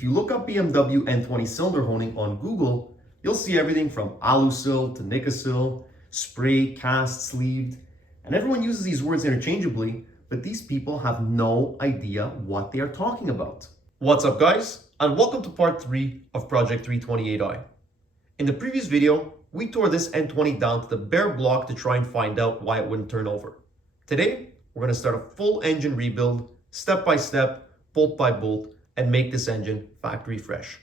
If you look up BMW N20 cylinder honing on Google, you'll see everything from alusil to nicosil, spray, cast, sleeved, and everyone uses these words interchangeably, but these people have no idea what they are talking about. What's up guys, and welcome to part 3 of Project 328i. In the previous video, we tore this N20 down to the bare block to try and find out why it wouldn't turn over. Today, we're going to start a full engine rebuild, step by step, bolt by bolt, and make this engine factory fresh.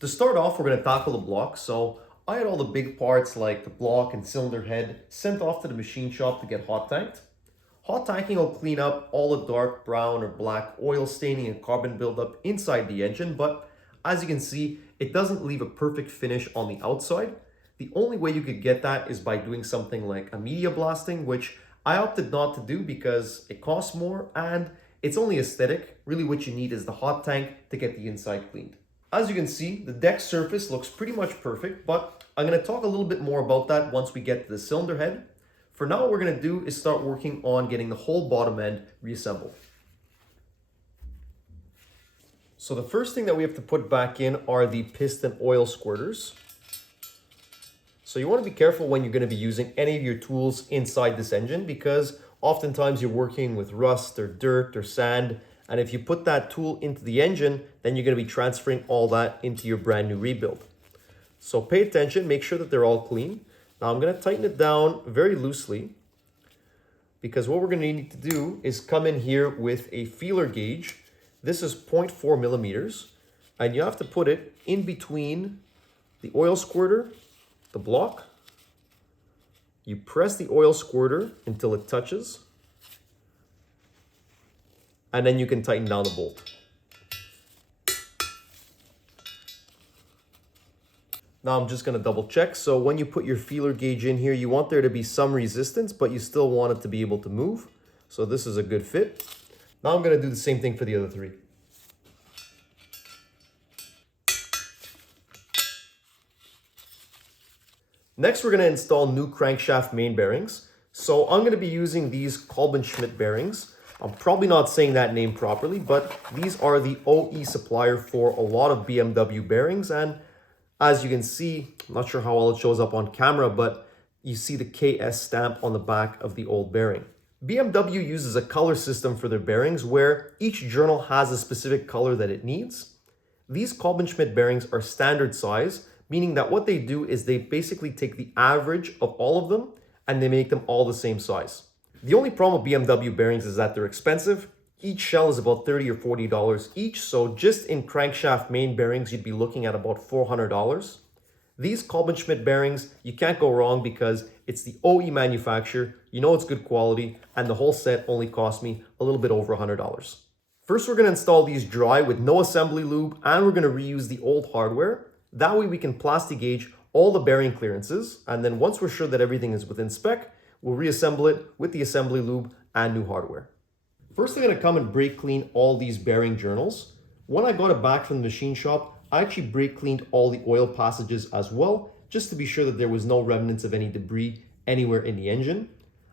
To start off, we're going to tackle the block. So I had all the big parts like the block and cylinder head sent off to the machine shop to get hot tanked. Hot tanking will clean up all the dark brown or black oil staining and carbon buildup inside the engine, but as you can see, it doesn't leave a perfect finish on the outside. The only way you could get that is by doing something like a media blasting, which I opted not to do because it costs more and it's only aesthetic. Really what you need is the hot tank to get the inside cleaned. As you can see, the deck surface looks pretty much perfect, but I'm going to talk a little bit more about that once we get to the cylinder head. For now, what we're going to do is start working on getting the whole bottom end reassembled. So the first thing that we have to put back in are the piston oil squirters. So you want to be careful when you're going to be using any of your tools inside this engine because oftentimes you're working with rust or dirt or sand, and if you put that tool into the engine, then you're going to be transferring all that into your brand new rebuild. So pay attention, make sure that they're all clean. Now I'm going to tighten it down very loosely because what we're going to need to do is come in here with a feeler gauge. This is 0.4 millimeters, and you have to put it in between the oil squirter, the block. You press the oil squirter until it touches, and then you can tighten down the bolt. Now I'm just going to double check. So when you put your feeler gauge in here, you want there to be some resistance, but you still want it to be able to move. So this is a good fit. Now I'm going to do the same thing for the other three. Next, we're going to install new crankshaft main bearings. So I'm going to be using these Schmidt bearings. I'm probably not saying that name properly, but these are the OE supplier for a lot of BMW bearings. And as you can see, I'm not sure how well it shows up on camera, but you see the KS stamp on the back of the old bearing. BMW uses a color system for their bearings where each journal has a specific color that it needs. These Schmidt bearings are standard size, meaning that what they do is they basically take the average of all of them and they make them all the same size. The only problem with BMW bearings is that they're expensive. Each shell is about $30 or $40 each, so just in crankshaft main bearings, you'd be looking at about $400. These Schmidt bearings, you can't go wrong because it's the OE manufacturer, you know it's good quality, and the whole set only cost me a little bit over $100. First, we're going to install these dry with no assembly lube, and we're going to reuse the old hardware. That way we can plastic gauge all the bearing clearances, and then once we're sure that everything is within spec, we'll reassemble it with the assembly lube and new hardware. First, I'm going to come and brake clean all these bearing journals. When I got it back from the machine shop, I actually brake cleaned all the oil passages as well, just to be sure that there was no remnants of any debris anywhere in the engine.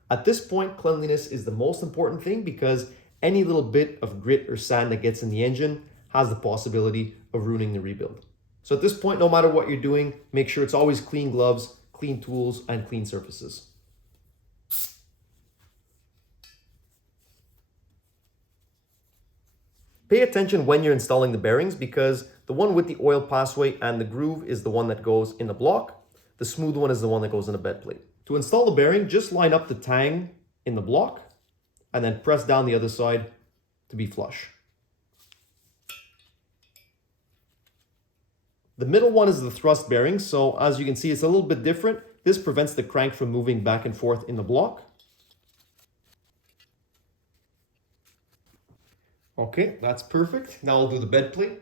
At this point, cleanliness is the most important thing because any little bit of grit or sand that gets in the engine has the possibility of ruining the rebuild. So at this point, no matter what you're doing, make sure it's always clean gloves, clean tools, and clean surfaces. Pay attention when you're installing the bearings because the one with the oil passway and the groove is the one that goes in the block. The smooth one is the one that goes in the bed plate. To install the bearing, just line up the tang in the block and then press down the other side to be flush. The middle one is the thrust bearing, so as you can see, it's a little bit different. This prevents the crank from moving back and forth in the block. Okay, that's perfect. Now I'll do the bed plate.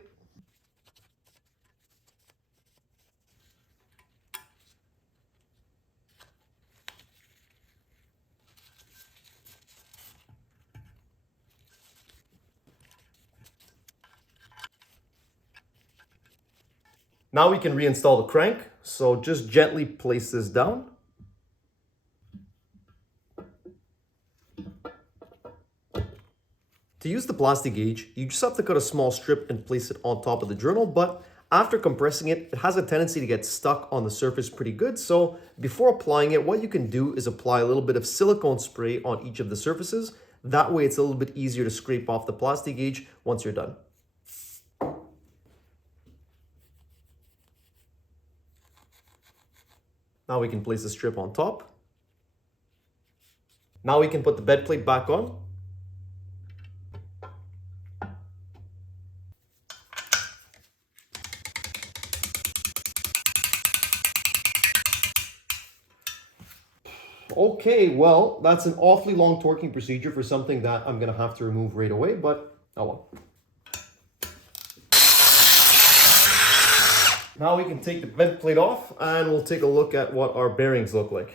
Now we can reinstall the crank. So just gently place this down. To use the plastic gauge, you just have to cut a small strip and place it on top of the journal, but after compressing it, it has a tendency to get stuck on the surface pretty good. So before applying it, what you can do is apply a little bit of silicone spray on each of the surfaces. That way it's a little bit easier to scrape off the plastic gauge once you're done. Now we can place the strip on top. Now we can put the bed plate back on. Okay, well, that's an awfully long torquing procedure for something that I'm going to have to remove right away, but oh well. Now we can take the bed plate off and we'll take a look at what our bearings look like.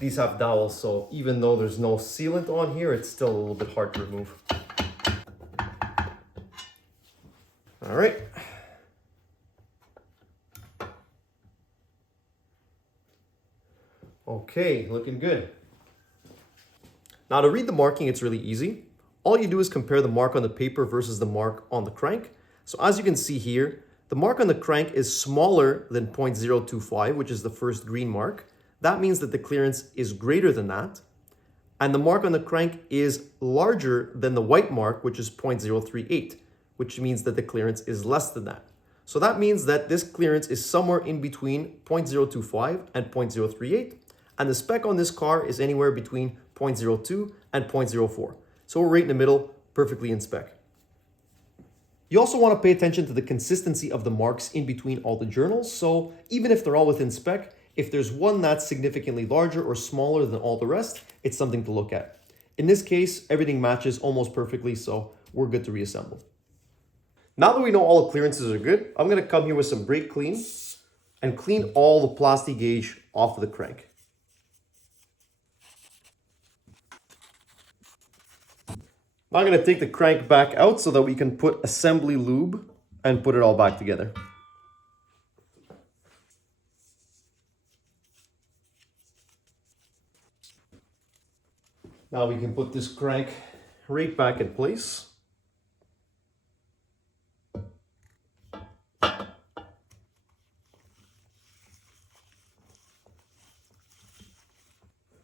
These have dowels, so even though there's no sealant on here, it's still a little bit hard to remove. All right. Okay, looking good. Now to read the marking, it's really easy. All you do is compare the mark on the paper versus the mark on the crank. So as you can see here, the mark on the crank is smaller than 0.025, which is the first green mark. That means that the clearance is greater than that. And the mark on the crank is larger than the white mark, which is 0.038, which means that the clearance is less than that. So that means that this clearance is somewhere in between 0.025 and 0.038. And the spec on this car is anywhere between 0.02 and 0.04. So we're right in the middle, perfectly in spec. You also want to pay attention to the consistency of the marks in between all the journals. So even if they're all within spec, if there's one that's significantly larger or smaller than all the rest, it's something to look at. In this case, everything matches almost perfectly, so we're good to reassemble. Now that we know all the clearances are good, I'm going to come here with some brake clean and clean all the plastic gauge off of the crank. Now I'm going to take the crank back out so that we can put assembly lube and put it all back together. Now we can put this crank right back in place.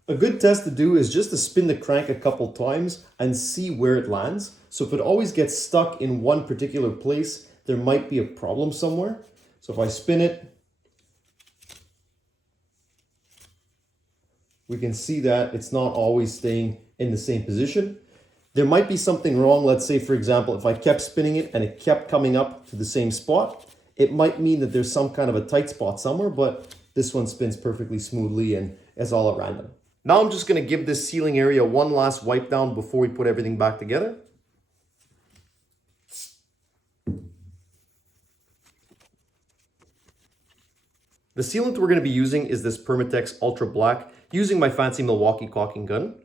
A good test to do is just to spin the crank a couple times and see where it lands. So if it always gets stuck in one particular place, there might be a problem somewhere. So if I spin it, we can see that it's not always staying in the same position. There might be something wrong. Let's say, for example, if I kept spinning it and it kept coming up to the same spot, it might mean that there's some kind of a tight spot somewhere, but this one spins perfectly smoothly and is all at random. Now I'm just going to give this sealing area one last wipe down before we put everything back together. The sealant we're going to be using is this Permatex Ultra Black, using my fancy Milwaukee caulking gun.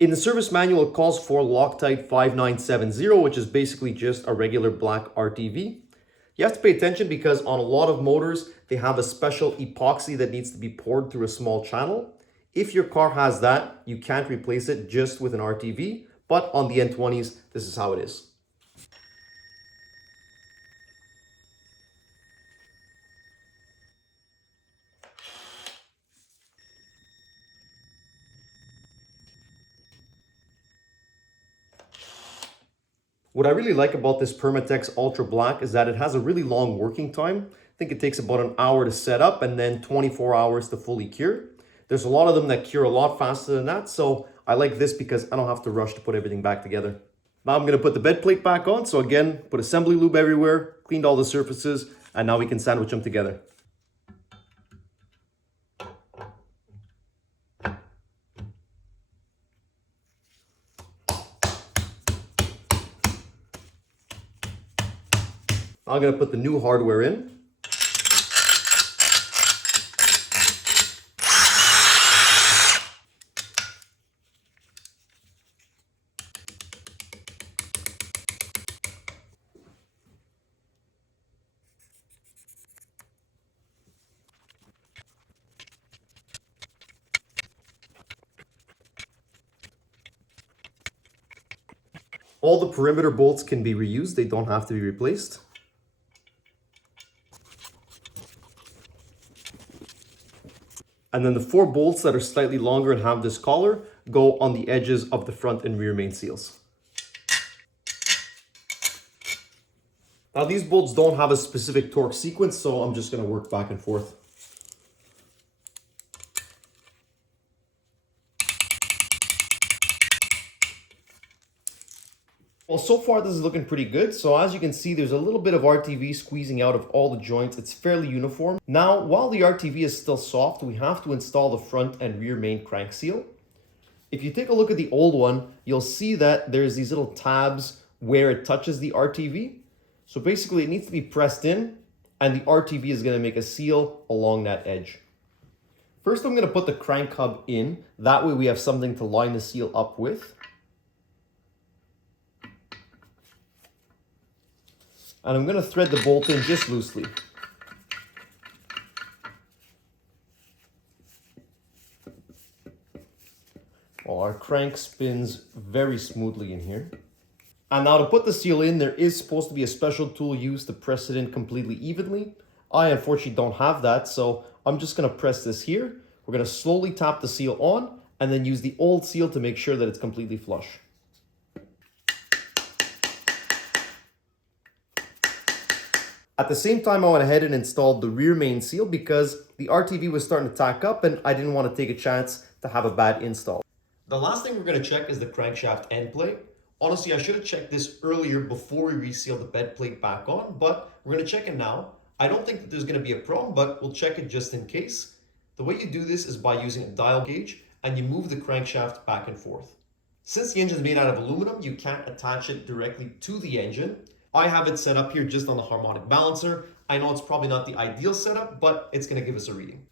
In the service manual, it calls for Loctite 5970, which is basically just a regular black RTV. You have to pay attention because on a lot of motors, they have a special epoxy that needs to be poured through a small channel. If your car has that, you can't replace it just with an RTV, but on the N20s, this is how it is. What I really like about this Permatex Ultra Black is that it has a really long working time. I think it takes about an hour to set up and then 24 hours to fully cure. There's a lot of them that cure a lot faster than that, so I like this because I don't have to rush to put everything back together. Now I'm going to put the bed plate back on, so again, put assembly lube everywhere, cleaned all the surfaces, and now we can sandwich them together. I'm going to put the new hardware in. All the perimeter bolts can be reused, they don't have to be replaced. And then the 4 bolts that are slightly longer and have this collar go on the edges of the front and rear main seals. Now these bolts don't have a specific torque sequence, so I'm just going to work back and forth. Well, so far this is looking pretty good. So as you can see, there's a little bit of RTV squeezing out of all the joints. It's fairly uniform. Now, while the RTV is still soft, we have to install the front and rear main crank seal. If you take a look at the old one, you'll see that there's these little tabs where it touches the RTV. So basically it needs to be pressed in and the RTV is going to make a seal along that edge. First, I'm going to put the crank hub in. That way we have something to line the seal up with. And I'm going to thread the bolt in just loosely. Well, our crank spins very smoothly in here. And now to put the seal in, there is supposed to be a special tool used to press it in completely evenly. I unfortunately don't have that, so I'm just going to press this here. We're going to slowly tap the seal on and then use the old seal to make sure that it's completely flush. At the same time, I went ahead and installed the rear main seal because the RTV was starting to tack up and I didn't want to take a chance to have a bad install. The last thing we're going to check is the crankshaft end plate. Honestly, I should have checked this earlier before we resealed the bed plate back on, but we're going to check it now. I don't think that there's going to be a problem, but we'll check it just in case. The way you do this is by using a dial gauge and you move the crankshaft back and forth. Since the engine is made out of aluminum, you can't attach it directly to the engine. I have it set up here just on the harmonic balancer. I know it's probably not the ideal setup, but it's going to give us a reading.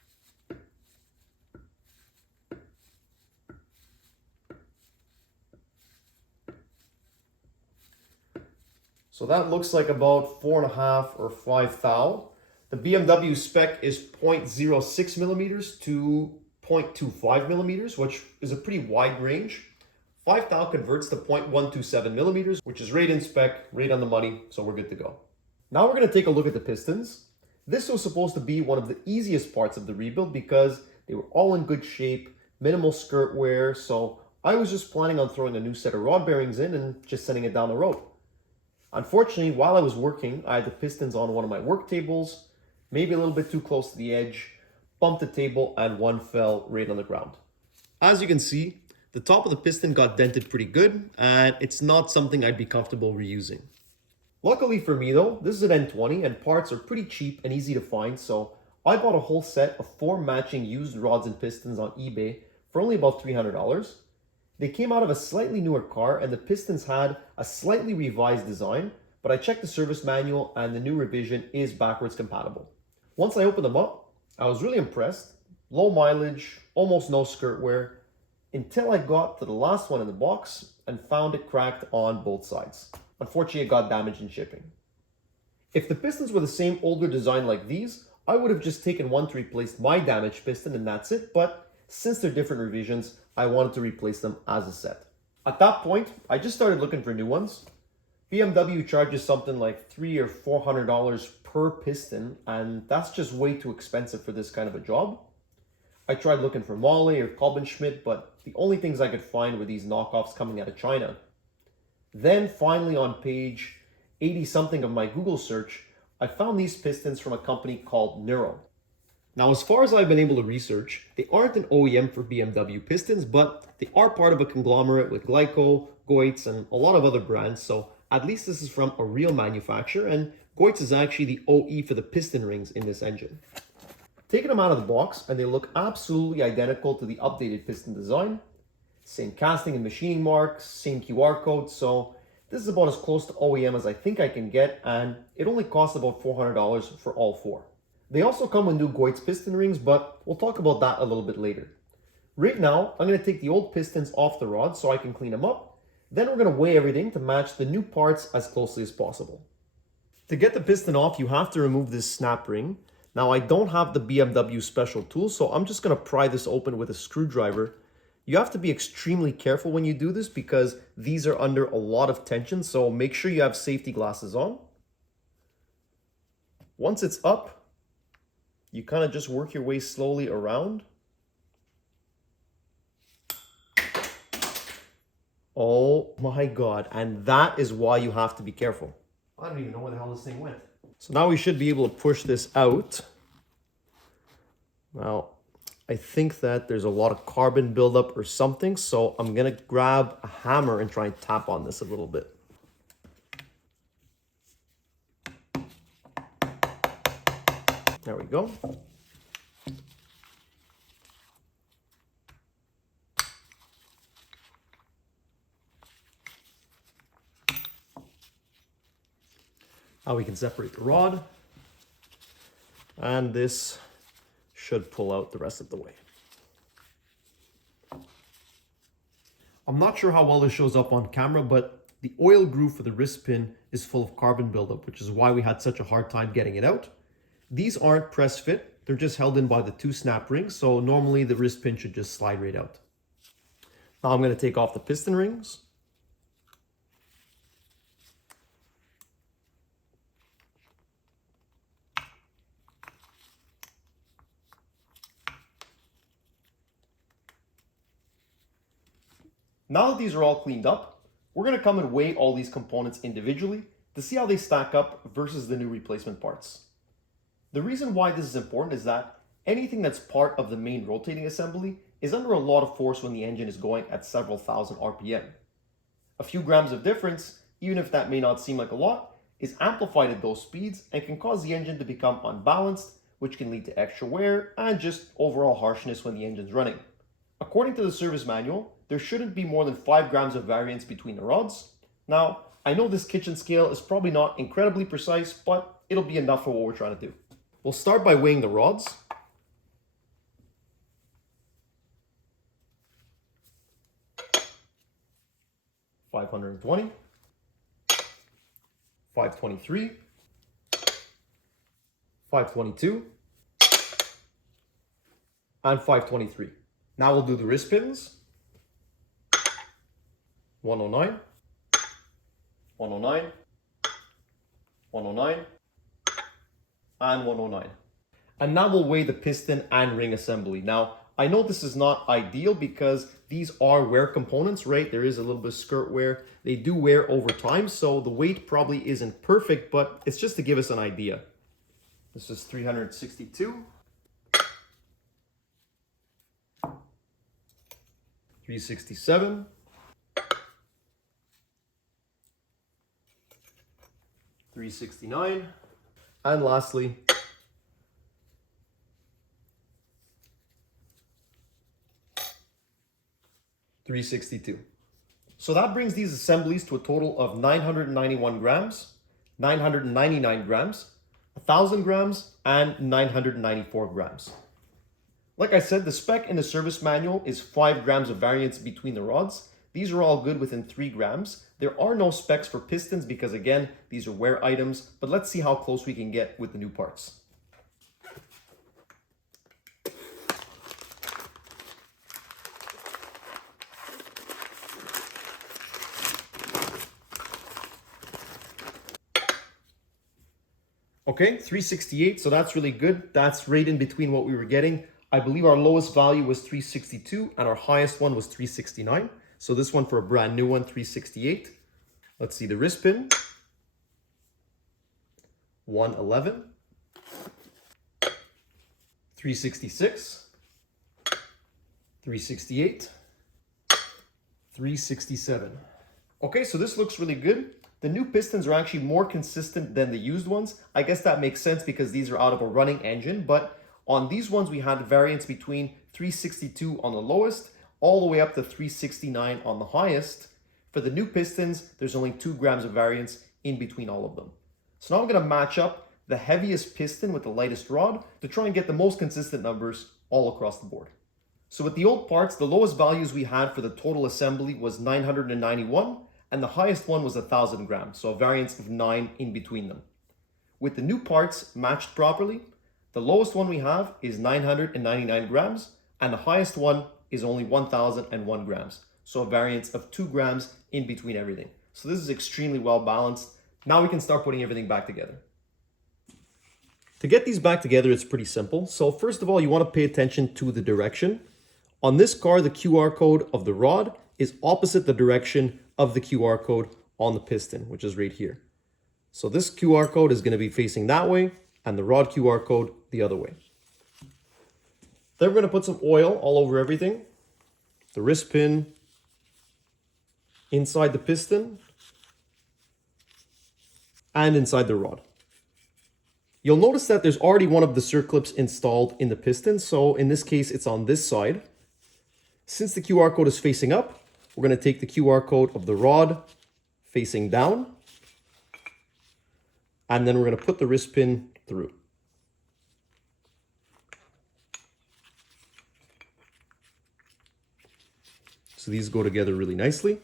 So that looks like about 4.5 or 5 thou. The BMW spec is 0.06 millimeters to 0.25 millimeters, which is a pretty wide range. 5 thou converts to 0.127 millimeters, which is right in spec, right on the money, so we're good to go. Now we're going to take a look at the pistons. This was supposed to be one of the easiest parts of the rebuild because they were all in good shape, minimal skirt wear, so I was just planning on throwing a new set of rod bearings in and just sending it down the road. Unfortunately, while I was working, I had the pistons on one of my work tables, maybe a little bit too close to the edge, bumped the table, and one fell right on the ground. As you can see, the top of the piston got dented pretty good, and it's not something I'd be comfortable reusing. Luckily for me though, this is an N20 and parts are pretty cheap and easy to find, so I bought a whole set of 4 matching used rods and pistons on eBay for only about $300. They came out of a slightly newer car and the pistons had a slightly revised design, but I checked the service manual and the new revision is backwards compatible. Once I opened them up, I was really impressed. Low mileage, almost no skirt wear, until I got to the last one in the box and found it cracked on both sides. Unfortunately, it got damaged in shipping. If the pistons were the same older design like these, I would have just taken one to replace my damaged piston and that's it, but since they're different revisions, I wanted to replace them as a set. At that point, I just started looking for new ones. BMW charges something like $300 or $400 per piston, and that's just way too expensive for this kind of a job. I tried looking for Mahle or Kolbenschmidt, but the only things I could find were these knockoffs coming out of China. Then finally on page 80 something of my Google search, I found these pistons from a company called Neuro. Now, as far as I've been able to research, they aren't an OEM for BMW pistons, but they are part of a conglomerate with Gleico, Goitz, and a lot of other brands, so at least this is from a real manufacturer, and Goitz is actually the OE for the piston rings in this engine. Taking them out of the box, and they look absolutely identical to the updated piston design. Same casting and machining marks, same QR code, so this is about as close to OEM as I think I can get, and it only costs about $400 for all 4. They also come with new Goitz piston rings, but we'll talk about that a little bit later. Right now, I'm going to take the old pistons off the rod so I can clean them up. Then we're going to weigh everything to match the new parts as closely as possible. To get the piston off, you have to remove this snap ring. Now, I don't have the BMW special tool, so I'm just going to pry this open with a screwdriver You have to be extremely careful when you do this because these are under a lot of tension, so make sure you have safety glasses on. Once it's up, you kind of just work your way slowly around. Oh my God, and that is why you have to be careful. I don't even know where the hell this thing went. So now we should be able to push this out. Now, I think that there's a lot of carbon buildup or something, so I'm gonna grab a hammer and try and tap on this a little bit. There we go. Now we can separate the rod, and this should pull out the rest of the way. I'm not sure how well this shows up on camera, but the oil groove for the wrist pin is full of carbon buildup, which is why we had such a hard time getting it out. These aren't press fit, they're just held in by the 2 snap rings, so normally the wrist pin should just slide right out. Now I'm going to take off the piston rings. Now that these are all cleaned up, we're going to come and weigh all these components individually to see how they stack up versus the new replacement parts. The reason why this is important is that anything that's part of the main rotating assembly is under a lot of force when the engine is going at several thousand RPM. A few grams of difference, even if that may not seem like a lot, is amplified at those speeds and can cause the engine to become unbalanced, which can lead to extra wear and just overall harshness when the engine's running. According to the service manual, there shouldn't be more than 5 grams of variance between the rods. Now, I know this kitchen scale is probably not incredibly precise, but it'll be enough for what we're trying to do. We'll start by weighing the rods. $520, $523, $522, and $523. Now we'll do the wrist pins. $109, $109, $109, and $109. And now we'll weigh the piston and ring assembly. Now, I know this is not ideal because these are wear components, right? There is a little bit of skirt wear. They do wear over time, so the weight probably isn't perfect, but it's just to give us an idea. This is 362. 367. 369. And lastly, 362. So that brings these assemblies to a total of 991 grams, 999 grams, 1,000 grams, and 994 grams. Like I said, the spec in the service manual is 5 grams of variance between the rods. These are all good within 3 grams. There are no specs for pistons because, again, these are wear items, but let's see how close we can get with the new parts. Okay, 368, so that's really good. That's right in between what we were getting. I believe our lowest value was 362 and our highest one was 369. So this one for a brand new one, 368. Let's see the wrist pin. 111. 366. 368. 367. Okay, so this looks really good. The new pistons are actually more consistent than the used ones. I guess that makes sense because these are out of a running engine, but on these ones we had variance between 362 on the lowest all the way up to 369 on the highest. For the new pistons, there's only 2 grams of variance in between all of them. So now I'm going to match up the heaviest piston with the lightest rod to try and get the most consistent numbers all across the board. So with the old parts, the lowest values we had for the total assembly was 991, and the highest one was 1,000 grams, so a variance of 9 in between them. With the new parts matched properly, the lowest one we have is 999 grams, and the highest one is only 1,001 grams. So a variance of 2 grams in between everything. So this is extremely well balanced. Now we can start putting everything back together. To get these back together, it's pretty simple. So first of all, you want to pay attention to the direction. On this car, the QR code of the rod is opposite the direction of the QR code on the piston, which is right here. So this QR code is going to be facing that way and the rod QR code the other way. Then we're going to put some oil all over everything. The wrist pin inside the piston and inside the rod. You'll notice that there's already one of the circlips installed in the piston. So in this case, it's on this side. Since the QR code is facing up, we're going to take the QR code of the rod facing down. And then we're going to put the wrist pin through. So these go together really nicely.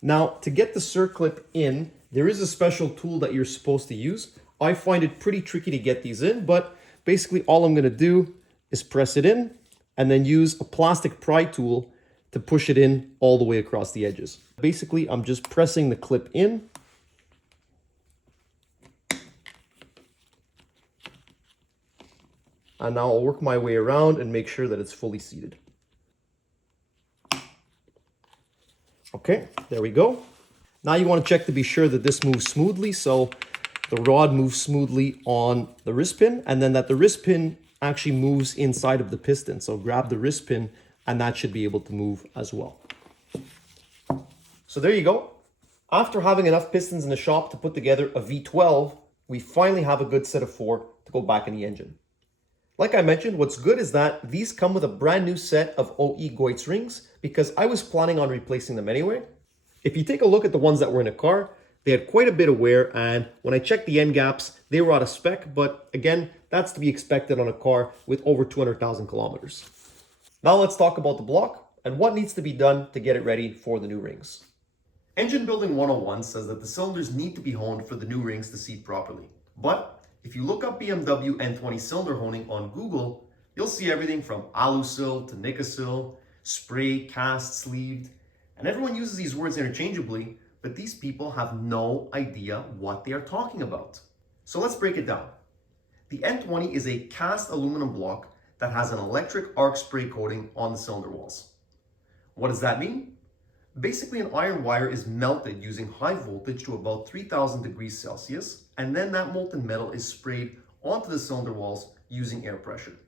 Now, to get the circlip in, there is a special tool that you're supposed to use. I find it pretty tricky to get these in, but basically all I'm going to do is press it in and then use a plastic pry tool to push it in all the way across the edges. Basically, I'm just pressing the clip in. And now I'll work my way around and make sure that it's fully seated. Okay, there we go. Now you want to check to be sure that this moves smoothly. So the rod moves smoothly on the wrist pin, and then that the wrist pin actually moves inside of the piston. So grab the wrist pin and that should be able to move as well. So there you go. After having enough pistons in the shop to put together a V12, we finally have a good set of 4 to go back in the engine. Like I mentioned, what's good is that these come with a brand new set of OE Goitz rings because I was planning on replacing them anyway. If you take a look at the ones that were in a car, they had quite a bit of wear, and when I checked the end gaps, they were out of spec, but again, that's to be expected on a car with over 200,000 kilometers. Now let's talk about the block and what needs to be done to get it ready for the new rings. Engine Building 101 says that the cylinders need to be honed for the new rings to seat properly. But if you look up BMW N20 cylinder honing on Google, you'll see everything from alusil to nicosil, spray, cast, sleeved, and everyone uses these words interchangeably, but these people have no idea what they are talking about. So let's break it down. The N20 is a cast aluminum block that has an electric arc spray coating on the cylinder walls. What does that mean? Basically, an iron wire is melted using high voltage to about 3000 degrees Celsius, and then that molten metal is sprayed onto the cylinder walls using air pressure.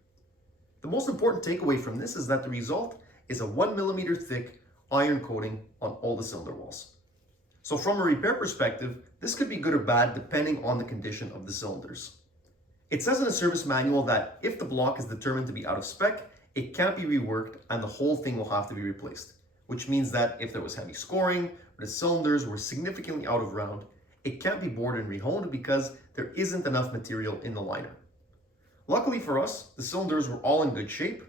The most important takeaway from this is that the result is a 1 millimeter thick iron coating on all the cylinder walls. So from a repair perspective, this could be good or bad depending on the condition of the cylinders. It says in the service manual that if the block is determined to be out of spec, it can't be reworked and the whole thing will have to be replaced, which means that if there was heavy scoring or the cylinders were significantly out of round, it can't be bored and rehoned because there isn't enough material in the liner. Luckily for us, the cylinders were all in good shape.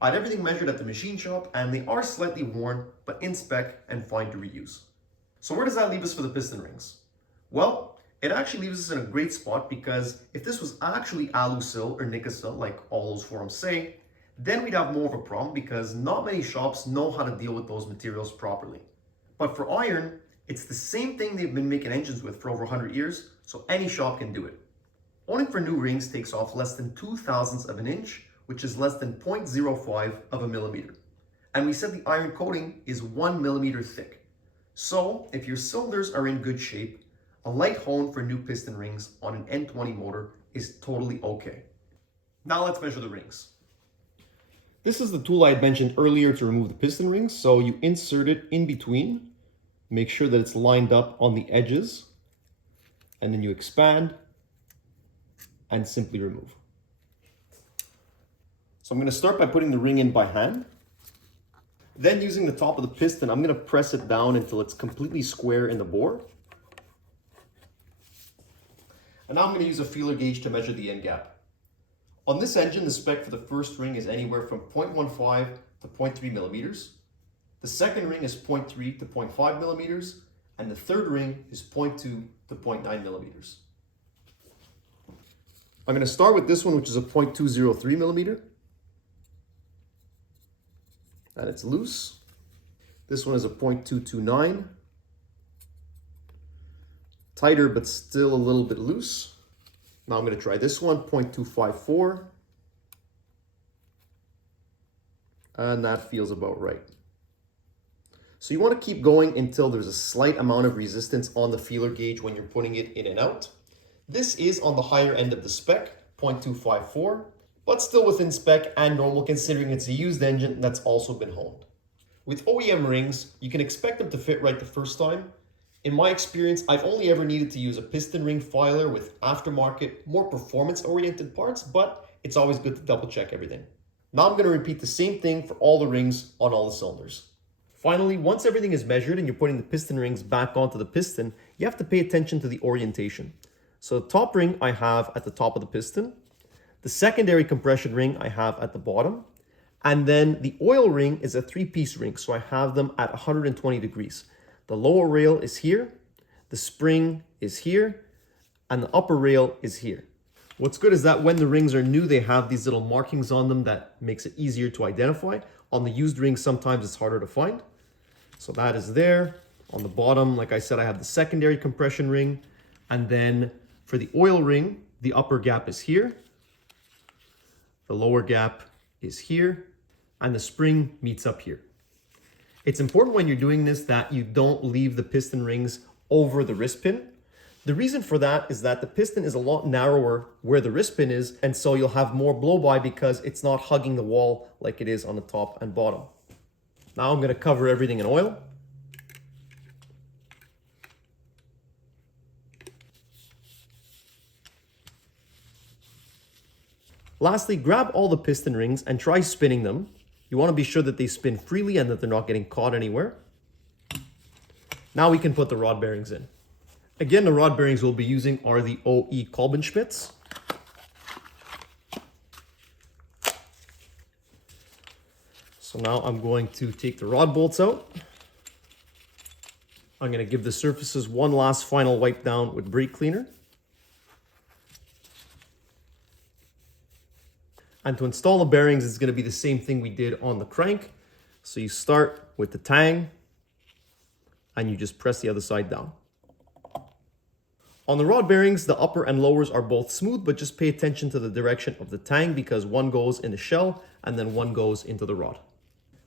I had everything measured at the machine shop and they are slightly worn, but in spec and fine to reuse. So where does that leave us for the piston rings? Well, it actually leaves us in a great spot because if this was actually alusil or nicosil, like all those forums say, then we'd have more of a problem because not many shops know how to deal with those materials properly. But for iron, it's the same thing they've been making engines with for over 100 years, so any shop can do it. Owning for new rings takes off less than 0.02 of an inch, which is less than 0.05 of a millimeter. And we said the iron coating is 1 millimeter thick. So if your cylinders are in good shape, a light hone for new piston rings on an N20 motor is totally okay. Now let's measure the rings. This is the tool I had mentioned earlier to remove the piston rings. So you insert it in between, make sure that it's lined up on the edges, and then you expand and simply remove. So I'm going to start by putting the ring in by hand. Then using the top of the piston, I'm going to press it down until it's completely square in the bore. And now I'm going to use a feeler gauge to measure the end gap. On this engine, the spec for the first ring is anywhere from 0.15 to 0.3 millimeters. The second ring is 0.3 to 0.5 millimeters. And the third ring is 0.2 to 0.9 millimeters. I'm going to start with this one, which is a 0.203 millimeter. and it's loose. This one is a 0.229. Tighter, but still a little bit loose. Now I'm going to try this one, 0.254. And that feels about right. So you want to keep going until there's a slight amount of resistance on the feeler gauge when you're putting it in and out. This is on the higher end of the spec, 0.254, but still within spec and normal considering it's a used engine that's also been honed. With OEM rings, you can expect them to fit right the first time. In my experience, I've only ever needed to use a piston ring filer with aftermarket, more performance-oriented parts, but it's always good to double check everything. Now I'm going to repeat the same thing for all the rings on all the cylinders. Finally, once everything is measured and you're putting the piston rings back onto the piston, you have to pay attention to the orientation. So the top ring I have at the top of the piston, the secondary compression ring I have at the bottom, and then the oil ring is a 3-piece ring, so I have them at 120 degrees. The lower rail is here, the spring is here, and the upper rail is here. What's good is that when the rings are new, they have these little markings on them that makes it easier to identify. On the used rings, sometimes it's harder to find. So that is there. On the bottom, like I said, I have the secondary compression ring. And then for the oil ring, the upper gap is here. The lower gap is here. And the spring meets up here. It's important when you're doing this that you don't leave the piston rings over the wrist pin. The reason for that is that the piston is a lot narrower where the wrist pin is, and so you'll have more blow-by because it's not hugging the wall like it is on the top and bottom. Now I'm going to cover everything in oil. Lastly, grab all the piston rings and try spinning them. You want to be sure that they spin freely and that they're not getting caught anywhere. Now we can put the rod bearings in. Again, the rod bearings we'll be using are the OE Kolbenschmitts. So now I'm going to take the rod bolts out. I'm going to give the surfaces one last final wipe down with brake cleaner. And to install the bearings, it's going to be the same thing we did on the crank. So you start with the tang and you just press the other side down. On the rod bearings, the upper and lowers are both smooth, but just pay attention to the direction of the tang because one goes in the shell and then one goes into the rod.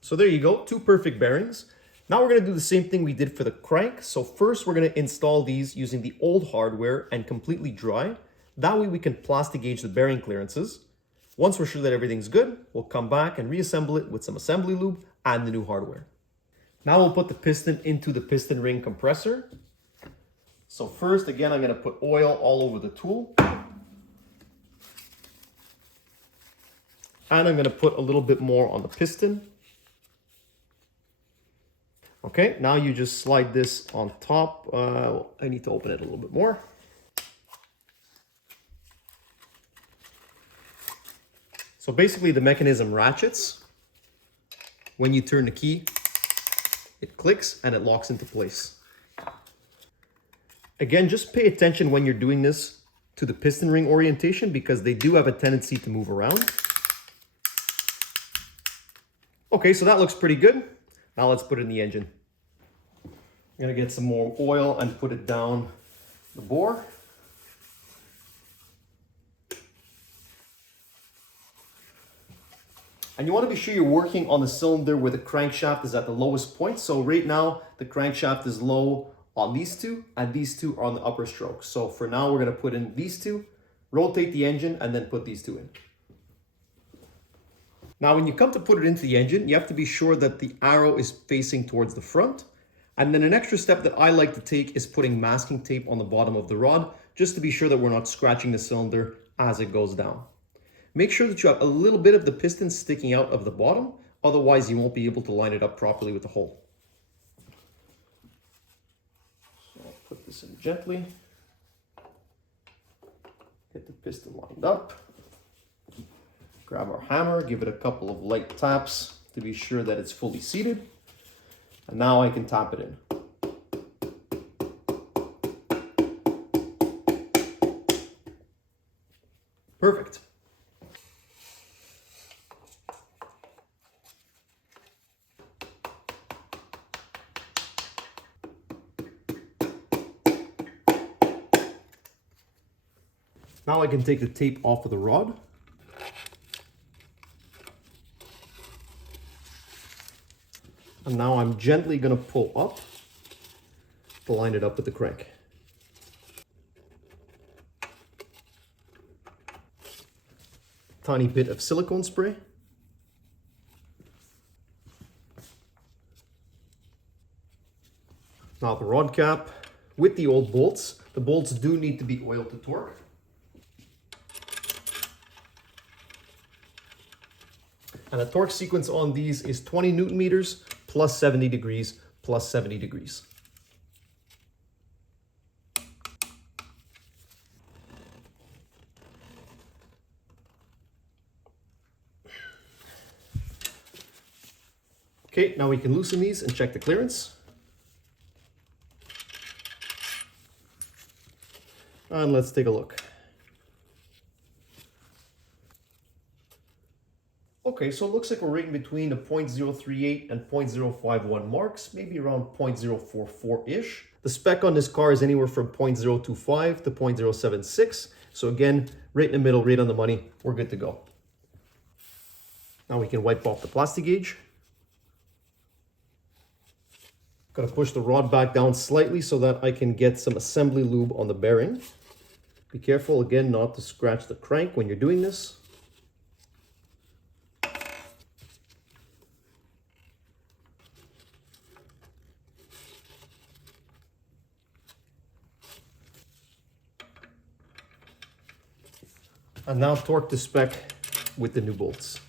So there you go, 2 perfect bearings. Now we're going to do the same thing we did for the crank. So first we're going to install these using the old hardware and completely dry. That way we can plastic gauge the bearing clearances. Once we're sure that everything's good, we'll come back and reassemble it with some assembly lube and the new hardware. Now we'll put the piston into the piston ring compressor. So first, again, I'm going to put oil all over the tool. And I'm going to put a little bit more on the piston. Okay, now you just slide this on top. I need to open it a little bit more. So basically the mechanism ratchets. When you turn the key, it clicks and it locks into place. Again, just pay attention when you're doing this to the piston ring orientation because they do have a tendency to move around. Okay, so that looks pretty good. Now let's put it in the engine. I'm gonna get some more oil and put it down the bore. And you want to be sure you're working on the cylinder where the crankshaft is at the lowest point. So right now, the crankshaft is low on these two, and these two are on the upper stroke. So for now, we're going to put in these two, rotate the engine, and then put these two in. Now, when you come to put it into the engine, you have to be sure that the arrow is facing towards the front. And then an extra step that I like to take is putting masking tape on the bottom of the rod, just to be sure that we're not scratching the cylinder as it goes down. Make sure that you have a little bit of the piston sticking out of the bottom, otherwise you won't be able to line it up properly with the hole. So I'll put this in gently, get the piston lined up, grab our hammer, give it a couple of light taps to be sure that it's fully seated, and now I can tap it in. Perfect. Now I can take the tape off of the rod. And now I'm gently going to pull up to line it up with the crank. Tiny bit of silicone spray. Now the rod cap with the old bolts. The bolts do need to be oiled to torque. And the torque sequence on these is 20 Newton meters plus 70 degrees plus 70 degrees. Okay, now we can loosen these and check the clearance. And let's take a look. Okay, so it looks like we're right in between the 0.038 and 0.051 marks, maybe around 0.044-ish. The spec on this car is anywhere from 0.025 to 0.076. So again, right in the middle, right on the money, we're good to go. Now we can wipe off the plastic gauge. Gotta push the rod back down slightly so that I can get some assembly lube on the bearing. Be careful again not to scratch the crank when you're doing this. And now torque to spec with the new bolts.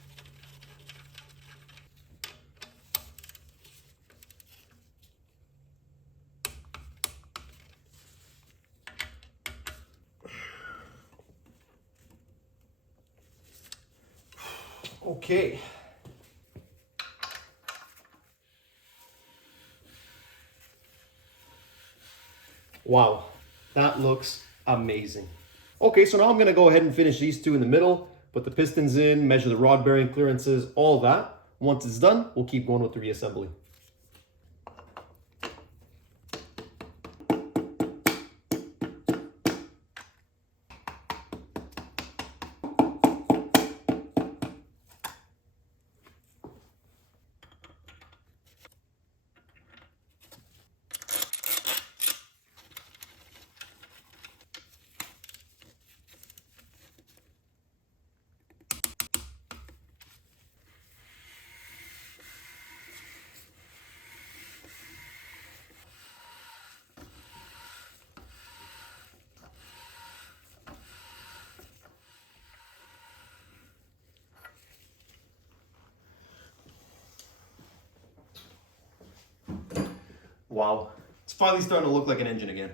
Okay. Wow, that looks amazing. Okay, so now I'm gonna go ahead and finish these two in the middle, put the pistons in, measure the rod bearing clearances, all that. Once it's done, we'll keep going with the reassembly. Wow, it's finally starting to look like an engine again.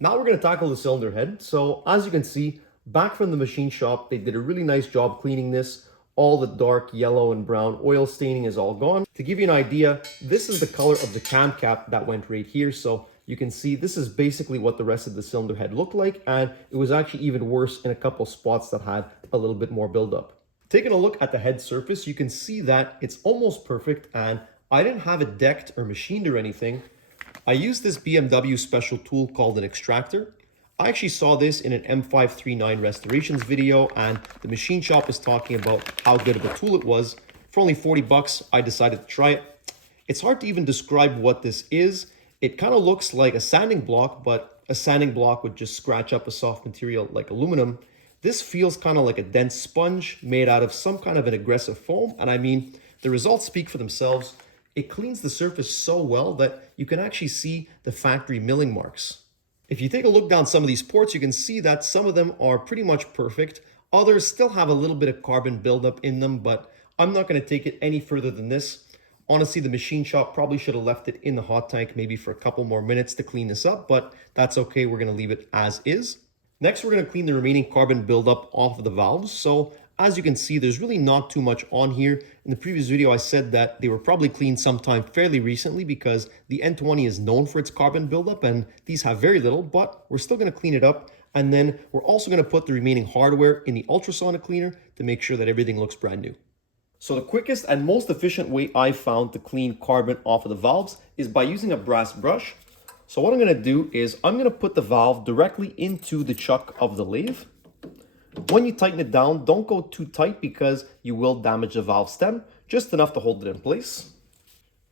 Now we're going to tackle the cylinder head. So as you can see, back from the machine shop, they did a really nice job cleaning this. All the dark yellow and brown oil staining is all gone. To give you an idea, this is the color of the cam cap that went right here. So you can see this is basically what the rest of the cylinder head looked like. And it was actually even worse in a couple spots that had a little bit more buildup. Taking a look at the head surface, you can see that it's almost perfect, and I didn't have it decked or machined or anything. I used this BMW special tool called an extractor. I actually saw this in an M539 restorations video, and the machine shop is talking about how good of a tool it was. For only 40 bucks, I decided to try it. It's hard to even describe what this is. It kind of looks like a sanding block, but a sanding block would just scratch up a soft material like aluminum. This feels kind of like a dense sponge made out of some kind of an aggressive foam, and I mean, the results speak for themselves. It cleans the surface so well that you can actually see the factory milling marks. If you take a look down some of these ports, you can see that some of them are pretty much perfect. Others still have a little bit of carbon buildup in them, but I'm not going to take it any further than this. Honestly, the machine shop probably should have left it in the hot tank maybe for a couple more minutes to clean this up, but that's okay. We're going to leave it as is. Next, we're going to clean the remaining carbon buildup off of the valves. So as you can see, there's really not too much on here. In the previous video, I said that they were probably cleaned sometime fairly recently because the N20 is known for its carbon buildup, and these have very little, but we're still going to clean it up. And then we're also going to put the remaining hardware in the ultrasonic cleaner to make sure that everything looks brand new. So the quickest and most efficient way I've found to clean carbon off of the valves is by using a brass brush. So what I'm going to do is I'm going to put the valve directly into the chuck of the lathe. When you tighten it down, don't go too tight because you will damage the valve stem, just enough to hold it in place.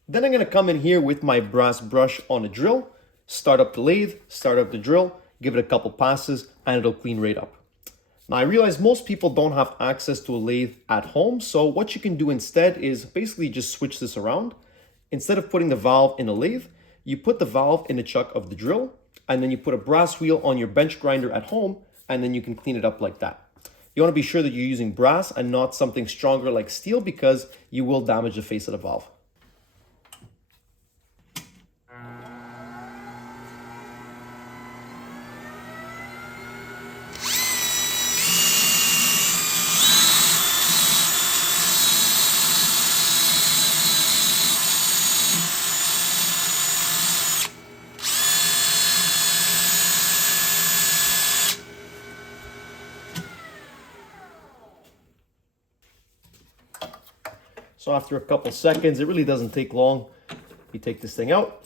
Then I'm going to come in here with my brass brush on a drill, start up the lathe, start up the drill, give it a couple passes, and it'll clean right up. Now I realize most people don't have access to a lathe at home, so what you can do instead is basically just switch this around. Instead of putting the valve in a lathe, you put the valve in the chuck of the drill, and then you put a brass wheel on your bench grinder at home, and then you can clean it up like that. You want to be sure that you're using brass and not something stronger like steel because you will damage the face of the valve. So after a couple seconds, it really doesn't take long. You take this thing out.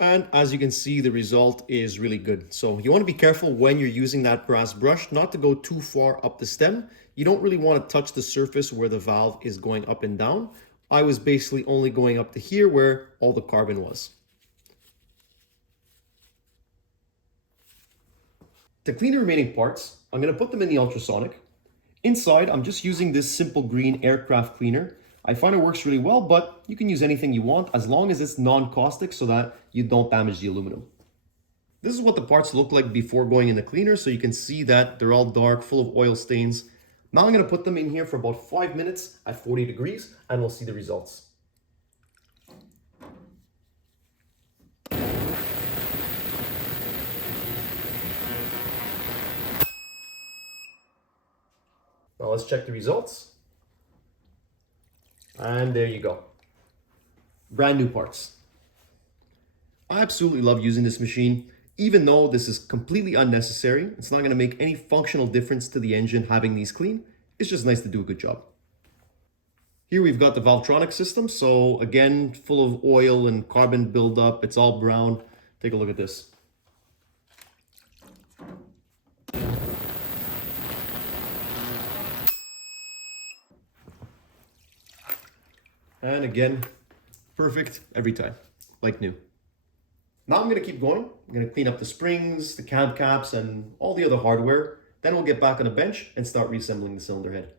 And as you can see, the result is really good. So you want to be careful when you're using that brass brush, not to go too far up the stem. You don't really want to touch the surface where the valve is going up and down. I was basically only going up to here where all the carbon was. To clean the remaining parts, I'm going to put them in the ultrasonic. Inside, I'm just using this simple green aircraft cleaner. I find it works really well, but you can use anything you want as long as it's non-caustic so that you don't damage the aluminum. This is what the parts look like before going in the cleaner, so you can see that they're all dark, full of oil stains. Now I'm going to put them in here for about 5 minutes at 40 degrees, and we'll see the results. Now let's check the results. And there you go. Brand new parts. I absolutely love using this machine. Even though this is completely unnecessary, it's not going to make any functional difference to the engine having these clean. It's just nice to do a good job. Here we've got the Valvetronic system. So again, full of oil and carbon buildup. It's all brown. Take a look at this. And again, perfect every time, like new. Now I'm going to keep going. I'm going to clean up the springs, the cam caps, and all the other hardware. Then we'll get back on the bench and start reassembling the cylinder head.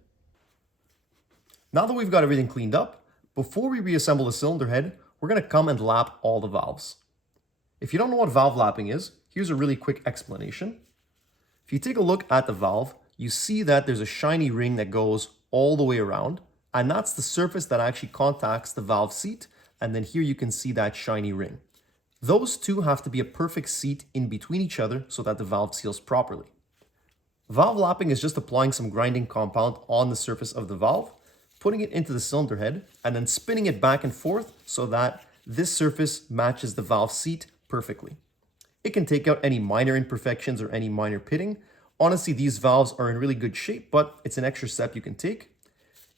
Now that we've got everything cleaned up, before we reassemble the cylinder head, we're going to come and lap all the valves. If you don't know what valve lapping is, here's a really quick explanation. If you take a look at the valve, you see that there's a shiny ring that goes all the way around. And that's the surface that actually contacts the valve seat. And then here you can see that shiny ring. Those two have to be a perfect seat in between each other so that the valve seals properly. Valve lapping is just applying some grinding compound on the surface of the valve, putting it into the cylinder head, and then spinning it back and forth so that this surface matches the valve seat perfectly. It can take out any minor imperfections or any minor pitting. Honestly, these valves are in really good shape, but it's an extra step you can take.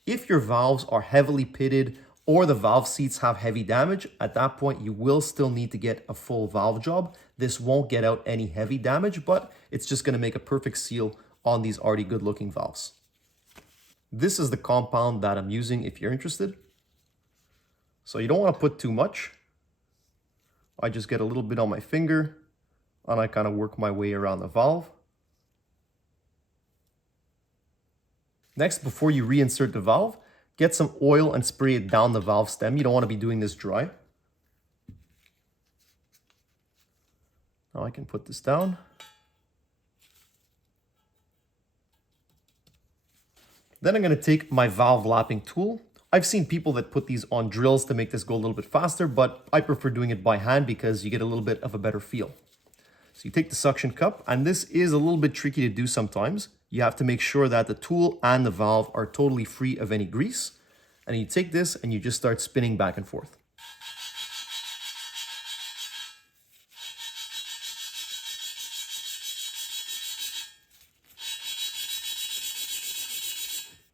If your valves are heavily pitted or the valve seats have heavy damage, at that point you will still need to get a full valve job. This won't get out any heavy damage, but it's just going to make a perfect seal on these already good looking valves. This is the compound that I'm using if you're interested. So you don't want to put too much. I just get a little bit on my finger and I kind of work my way around the valve. Next, before you reinsert the valve, get some oil and spray it down the valve stem. You don't want to be doing this dry. Now I can put this down. Then I'm going to take my valve lapping tool. I've seen people that put these on drills to make this go a little bit faster, but I prefer doing it by hand because you get a little bit of a better feel. So you take the suction cup, and this is a little bit tricky to do sometimes. You have to make sure that the tool and the valve are totally free of any grease. And you take this and you just start spinning back and forth.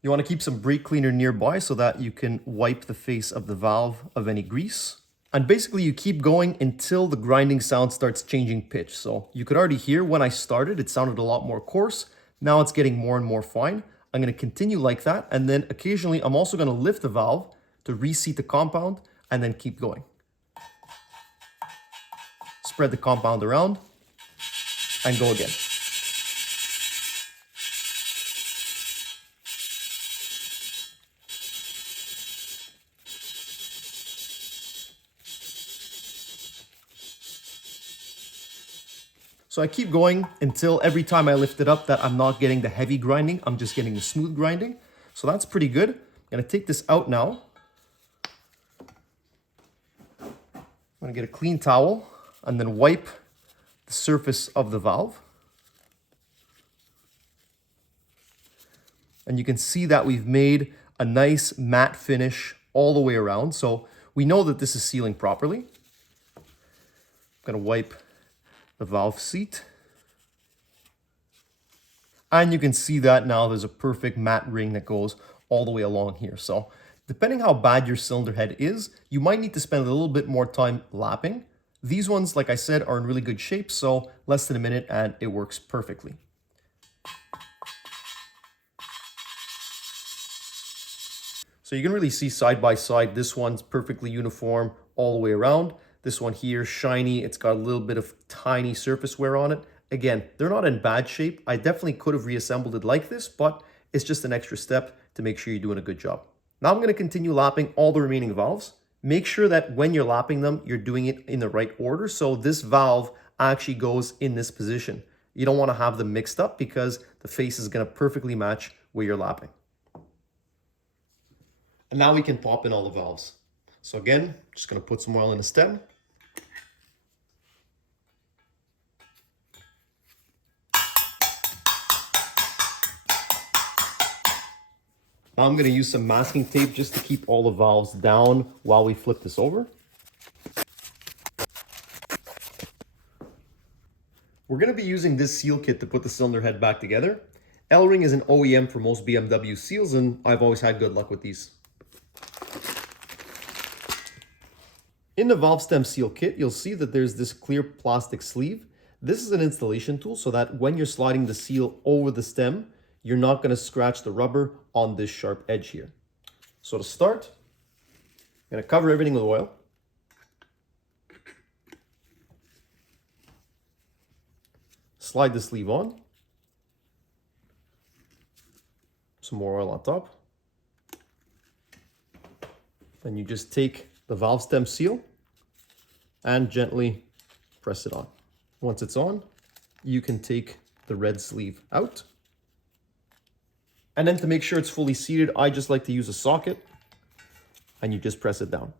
You want to keep some brake cleaner nearby so that you can wipe the face of the valve of any grease. And basically you keep going until the grinding sound starts changing pitch. So you could already hear when I started, it sounded a lot more coarse. Now it's getting more and more fine. I'm going to continue like that, and then occasionally I'm also going to lift the valve to reseat the compound and then keep going. Spread the compound around and go again. So I keep going until every time I lift it up that I'm not getting the heavy grinding, I'm just getting the smooth grinding. So that's pretty good. I'm gonna take this out now. I'm gonna get a clean towel and then wipe the surface of the valve. And you can see that we've made a nice matte finish all the way around. So we know that this is sealing properly. I'm gonna wipe the valve seat. And you can see that now there's a perfect matte ring that goes all the way along here. So depending how bad your cylinder head is, you might need to spend a little bit more time lapping. These ones, like I said, are in really good shape, so less than a minute and it works perfectly. So you can really see side by side, this one's perfectly uniform all the way around. This one here, shiny, it's got a little bit of tiny surface wear on it. Again, they're not in bad shape. I definitely could have reassembled it like this, but it's just an extra step to make sure you're doing a good job. Now I'm going to continue lapping all the remaining valves. Make sure that when you're lapping them, you're doing it in the right order. So this valve actually goes in this position. You don't want to have them mixed up because the face is going to perfectly match where you're lapping. And now we can pop in all the valves. So again, just going to put some oil in the stem. Now I'm going to use some masking tape just to keep all the valves down while we flip this over. We're going to be using this seal kit to put the cylinder head back together. L-Ring is an OEM for most BMW seals, and I've always had good luck with these. In the valve stem seal kit, you'll see that there's this clear plastic sleeve. This is an installation tool so that when you're sliding the seal over the stem, you're not going to scratch the rubber on this sharp edge here. So to start, I'm going to cover everything with oil. Slide the sleeve on. Some more oil on top. Then you just take the valve stem seal and gently press it on. Once it's on, you can take the red sleeve out. And then to make sure it's fully seated, I just like to use a socket and you just press it down.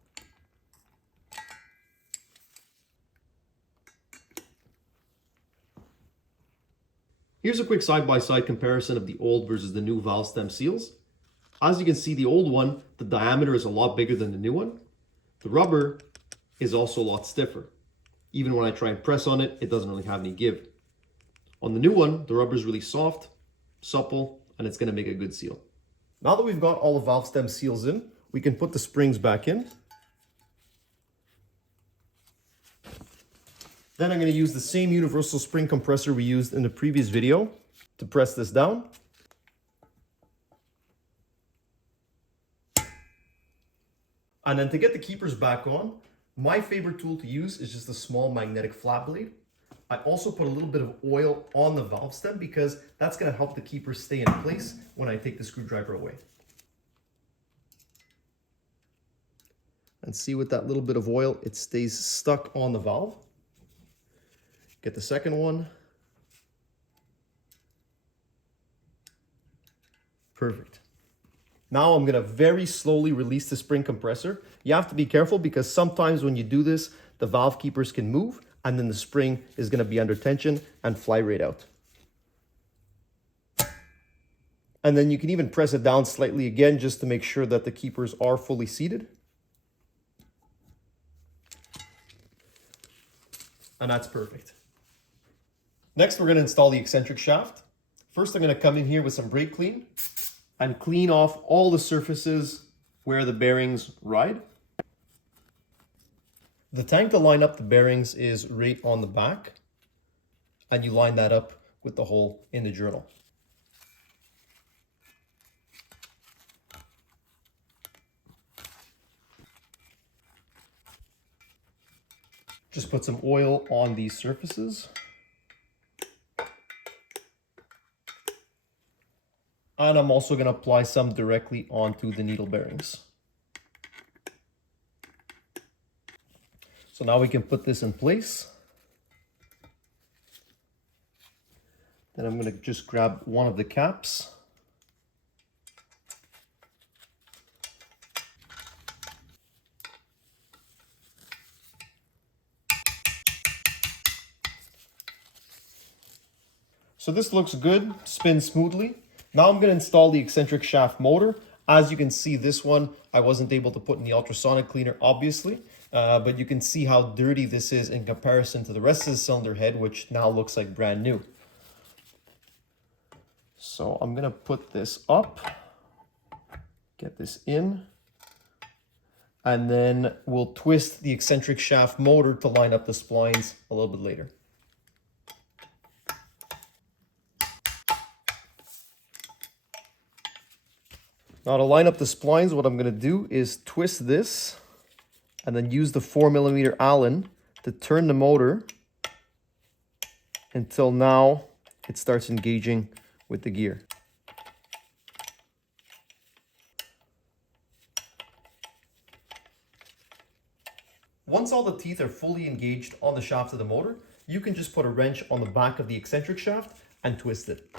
Here's a quick side-by-side comparison of the old versus the new valve stem seals. As you can see, the old one, the diameter is a lot bigger than the new one. The rubber is also a lot stiffer. Even when I try and press on it, it doesn't really have any give. On the new one, the rubber is really soft, supple, and it's going to make a good seal. Now that we've got all the valve stem seals in, we can put the springs back in. Then I'm going to use the same universal spring compressor we used in the previous video to press this down. And then to get the keepers back on, my favorite tool to use is just a small magnetic flat blade. I also put a little bit of oil on the valve stem because that's going to help the keepers stay in place when I take the screwdriver away. And see, with that little bit of oil, it stays stuck on the valve. Get the second one. Perfect. Now I'm going to very slowly release the spring compressor. You have to be careful because sometimes when you do this, the valve keepers can move and then the spring is going to be under tension and fly right out. And then you can even press it down slightly again just to make sure that the keepers are fully seated. And that's perfect. Next, we're going to install the eccentric shaft. First, I'm going to come in here with some brake clean and clean off all the surfaces where the bearings ride. The tank to line up the bearings is right on the back, and you line that up with the hole in the journal. Just put some oil on these surfaces. And I'm also going to apply some directly onto the needle bearings. So now we can put this in place. Then I'm going to just grab one of the caps. So this looks good, spins smoothly. Now I'm going to install the eccentric shaft motor. As you can see, this one I wasn't able to put in the ultrasonic cleaner, obviously, but you can see how dirty this is in comparison to the rest of the cylinder head, which now looks like brand new. So I'm going to put this up, get this in, and then we'll twist the eccentric shaft motor to line up the splines a little bit later. Now to line up the splines, what I'm going to do is twist this and then use the 4mm Allen to turn the motor until now it starts engaging with the gear. Once all the teeth are fully engaged on the shaft of the motor, you can just put a wrench on the back of the eccentric shaft and twist it.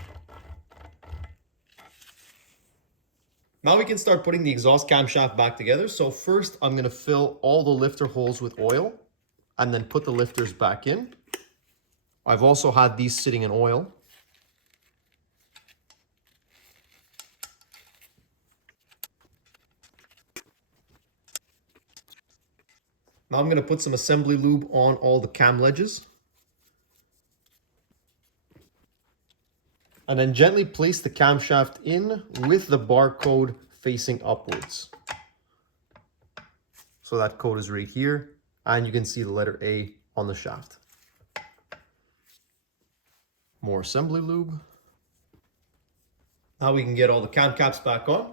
Now we can start putting the exhaust camshaft back together. So first I'm going to fill all the lifter holes with oil and then put the lifters back in. I've also had these sitting in oil. Now I'm going to put some assembly lube on all the cam ledges. And then gently place the camshaft in with the barcode facing upwards. So that code is right here, and you can see the letter A on the shaft. More assembly lube. Now we can get all the cam caps back on.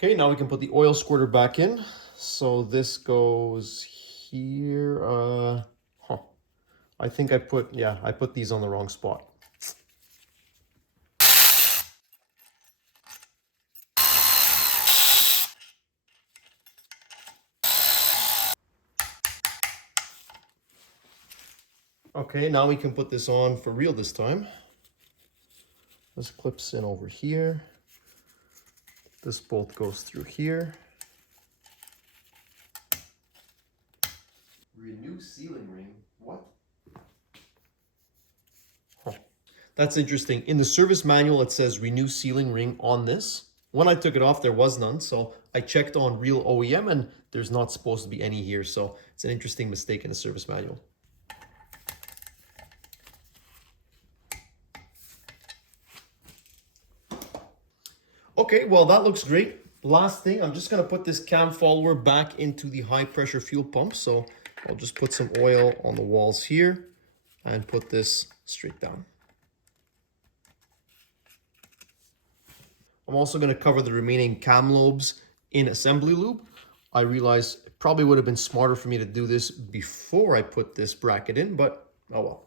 Okay, now we can put the oil squirter back in. So this goes here. I think I put these on the wrong spot. Okay, now we can put this on for real this time. This clips in over here. This bolt goes through here. Renew sealing ring. What? Huh. That's interesting. In the service manual, it says renew sealing ring on this. When I took it off, there was none. So I checked on real OEM and there's not supposed to be any here. So it's an interesting mistake in the service manual. Okay, well, that looks great. Last thing, I'm just going to put this cam follower back into the high pressure fuel pump. So I'll just put some oil on the walls here and put this straight down. I'm also going to cover the remaining cam lobes in assembly lube. I realize it probably would have been smarter for me to do this before I put this bracket in, but oh well.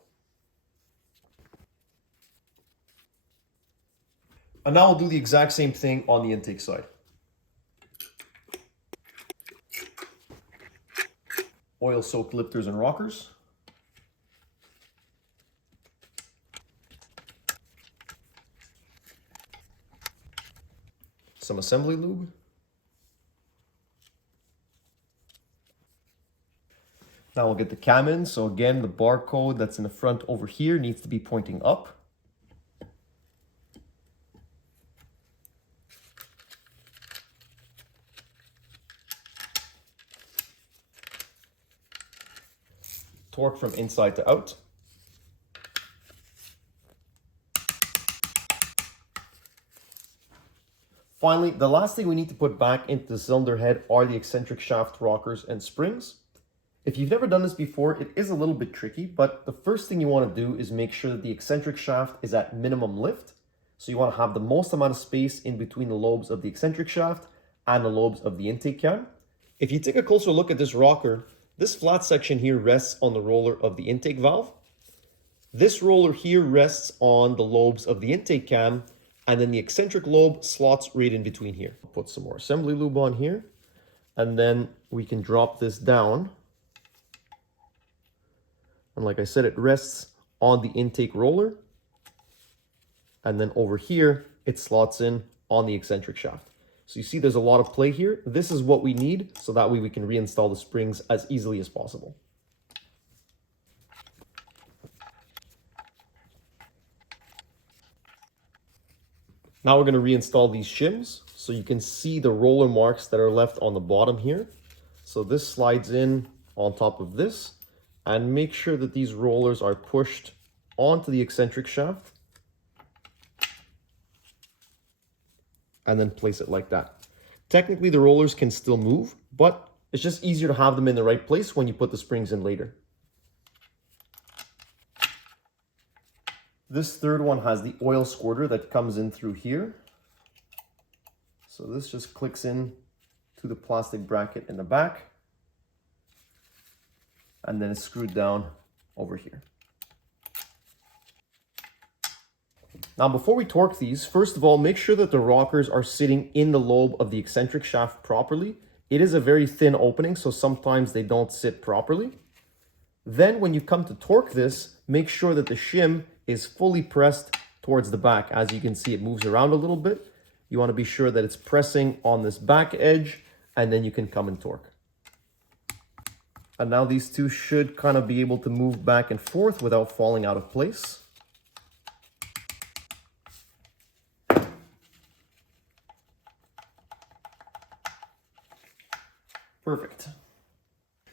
And now I'll do the exact same thing on the intake side. Oil-soaked lifters and rockers. Some assembly lube. Now we'll get the cam in. So again, the barcode that's in the front over here needs to be pointing up. Torque from inside to out. Finally, the last thing we need to put back into the cylinder head are the eccentric shaft rockers and springs. If you've never done this before, it is a little bit tricky, but the first thing you want to do is make sure that the eccentric shaft is at minimum lift. So you want to have the most amount of space in between the lobes of the eccentric shaft and the lobes of the intake cam. If you take a closer look at this rocker, this flat section here rests on the roller of the intake valve. This roller here rests on the lobes of the intake cam, and then the eccentric lobe slots right in between here. Put some more assembly lube on here, and then we can drop this down. And like I said, it rests on the intake roller. And then over here, it slots in on the eccentric shaft. So you see there's a lot of play here. This is what we need, so that way we can reinstall the springs as easily as possible. Now we're going to reinstall these shims. So you can see the roller marks that are left on the bottom here. So this slides in on top of this, and make sure that these rollers are pushed onto the eccentric shaft. And then place it like that. Technically the rollers can still move, but it's just easier to have them in the right place when you put the springs in later. This third one has the oil squirter that comes in through here. So this just clicks in to the plastic bracket in the back, and then it's screwed down over here. Now, before we torque these, first of all, make sure that the rockers are sitting in the lobe of the eccentric shaft properly. It is a very thin opening, so sometimes they don't sit properly. Then when you come to torque this, make sure that the shim is fully pressed towards the back. As you can see, it moves around a little bit. You want to be sure that it's pressing on this back edge, and then you can come and torque. And now these two should kind of be able to move back and forth without falling out of place. Perfect.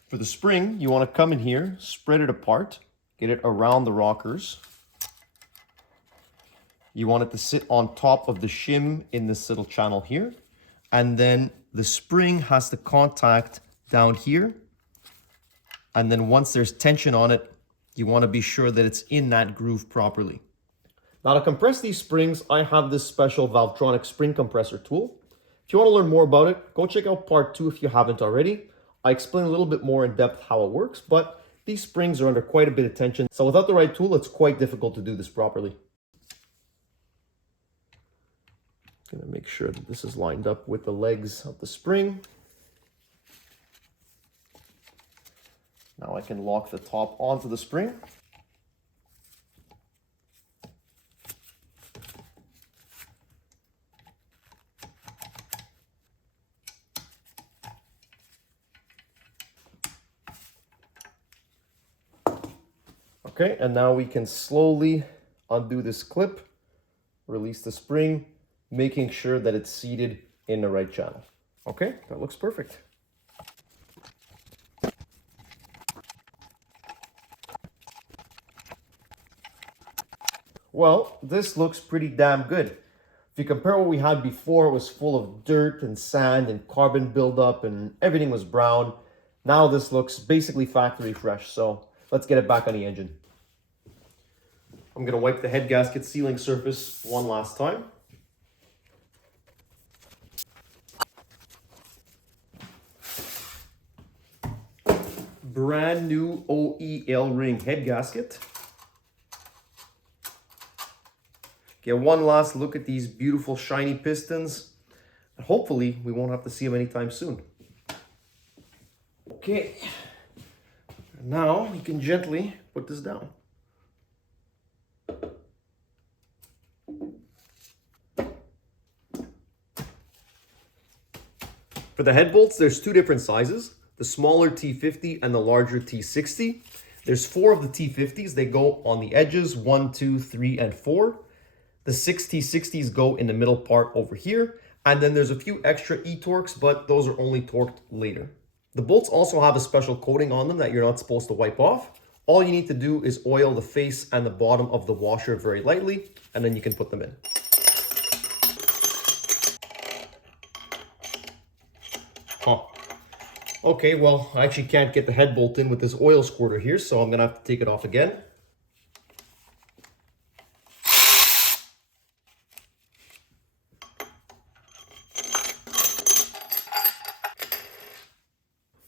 For the spring, you want to come in here, spread it apart, get it around the rockers. You want it to sit on top of the shim in this little channel here. And then the spring has to contact down here. And then once there's tension on it, you want to be sure that it's in that groove properly. Now to compress these springs, I have this special Valvetronic spring compressor tool. If you want to learn more about it, go check out part 2 if you haven't already. I explain a little bit more in depth how it works, but these springs are under quite a bit of tension. So without the right tool, it's quite difficult to do this properly. Gonna make sure that this is lined up with the legs of the spring. Now I can lock the top onto the spring. Okay, and now we can slowly undo this clip, release the spring, making sure that it's seated in the right channel. Okay, that looks perfect. Well, this looks pretty damn good. If you compare what we had before, it was full of dirt and sand and carbon buildup and everything was brown. Now this looks basically factory fresh, so let's get it back on the engine. I'm gonna wipe the head gasket sealing surface one last time. Brand new OE L-ring head gasket. Get one last look at these beautiful shiny pistons. And hopefully we won't have to see them anytime soon. Okay, now you can gently put this down. For the head bolts, there's two different sizes, the smaller T50 and the larger T60. There's 4 of the T50s. They go on the edges, 1, 2, 3, and 4. The 6 T60s go in the middle part over here. And then there's a few extra E-torques, but those are only torqued later. The bolts also have a special coating on them that you're not supposed to wipe off. All you need to do is oil the face and the bottom of the washer very lightly, and then you can put them in. Okay, well, I actually can't get the head bolt in with this oil squirter here, so I'm gonna have to take it off again.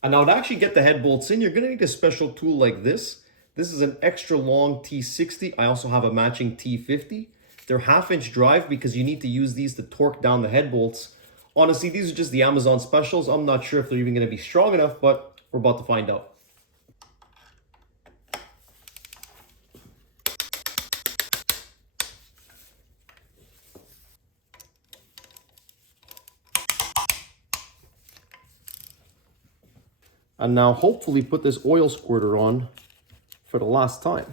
And now to actually get the head bolts in, you're gonna need a special tool like this. This is an extra long T60. I also have a matching T50. They're 1/2-inch drive because you need to use these to torque down the head bolts. Honestly, these are just the Amazon specials. I'm not sure if they're even gonna be strong enough, but we're about to find out. And now hopefully put this oil squirter on for the last time.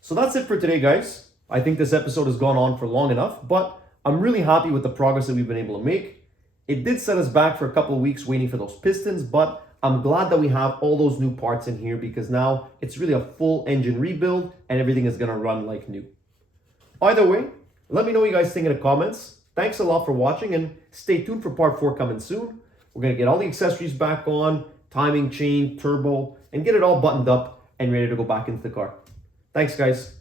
So that's it for today, guys. I think this episode has gone on for long enough, but I'm really happy with the progress that we've been able to make. It did set us back for a couple of weeks waiting for those pistons, but I'm glad that we have all those new parts in here because now it's really a full engine rebuild and everything is gonna run like new. Either way, let me know what you guys think in the comments. Thanks a lot for watching and stay tuned for part 4 coming soon. We're gonna get all the accessories back on, timing chain, turbo, and get it all buttoned up and ready to go back into the car. Thanks, guys.